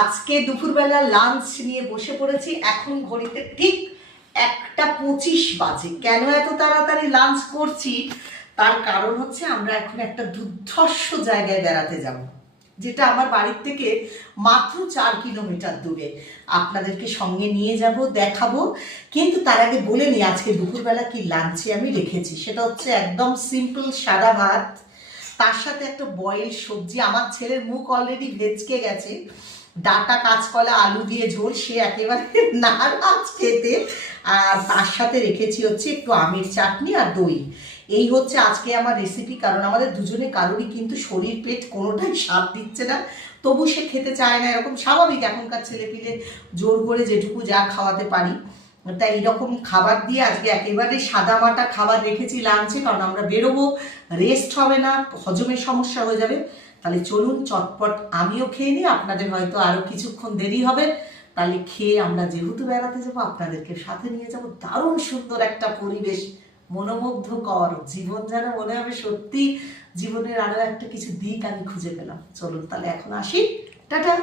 আজকে দুপুরবেলা লাঞ্চ নিয়ে বসে পড়েছি। এখন ঘড়িতে ঠিক 1:25 বাজে। কেন এত তাড়াতাড়ি লাঞ্চ করছি তার কারণ হচ্ছে আমরা এখন একটা দুর্ধর্ষ জায়গায় বেড়াতে যাব, যেটা আমার বাড়ির থেকে মাত্র 4 কিলোমিটার দূরে। আপনাদেরকে সঙ্গে নিয়ে যাব, দেখাবো। কিন্তু তার আগে বলে নিই আজকে দুপুরবেলা কি লাঞ্চে আমি রেখেছি। সেটা হচ্ছে একদম সিম্পল সাদা ভাত, তার সাথে একটা বয়েল সবজি। আমার ছেলের মুখ অলরেডি ভেজকে গেছে। ডাটা, কাঁচকলা, আলু দিয়ে ঝোল, সে একেবারে নারাজ খেতে। আর তার সাথে রেখেছি হচ্ছে একটু আমের চাটনি আর দই। এই হচ্ছে আজকে আমার রেসিপি। কারণ আমাদের দুজনে কারোরই কিন্তু শরীর পেট কোনোটাই সাথ দিচ্ছে না, তবু সে খেতে চায় না। এরকম স্বাভাবিক, এখনকার ছেলেপিলে জোর করে যেটুকু যা খাওয়াতে পারি। তাই এইরকম খাবার দিয়ে আজকে একেবারে সাদামাটা খাবার রেখেছি লাঞ্চে। কারণ আমরা বেরোবো, রেস্ট হবে না, হজমের সমস্যা হয়ে যাবে। তাহলে চলুন চটপট আমিও খেয়ে নিই, আপনাদের হয়তো আরও কিছুক্ষণ দেরি হবে। তাহলে খেয়ে আমরা যেহেতু বেড়াতে যাবো, আপনাদেরকে সাথে নিয়ে যাব। দারুণ সুন্দর একটা পরিবেশ, মনোমুগ্ধকর জীবন, যেন মনে হবে সত্যি জীবনের আরও একটা কিছু দিক আমি খুঁজে পেলাম। চলুন তাহলে এখন আসি, টাটা।